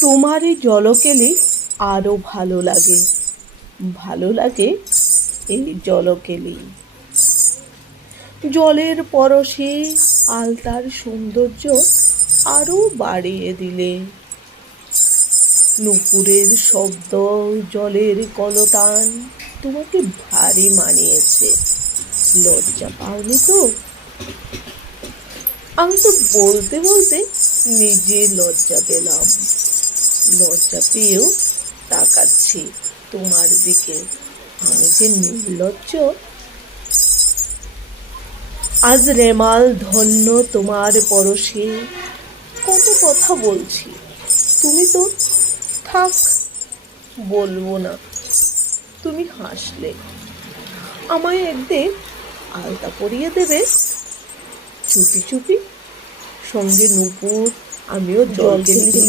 তোমার এই জলকেলি আরো ভালো লাগে, ভালো লাগে এই জলকেলি। জলের পরশে আলতার সৌন্দর্য আরো বাড়িয়ে দিলে। নুপুরের শব্দ, জলের কলতান তোমাকে ভারী মানিয়েছে। লজ্জা পাওনি তো? আমি তো বলতে বলতে নিজে লজ্জা পেলাম। লজ্জা পেয়েও তাকাচ্ছি তোমার দিকে। আমি যে নির্লজ্জ। আজ রেমাল ধন্য তোমার পরশে। কত কথা বলছি, তুমি তো থাক, বলবো না। তুমি হাসলে। আমায় একদিন আলতা পরিয়ে দেবে চুপি চুপি, সঙ্গে নুপুর। আমিও জল খেলি।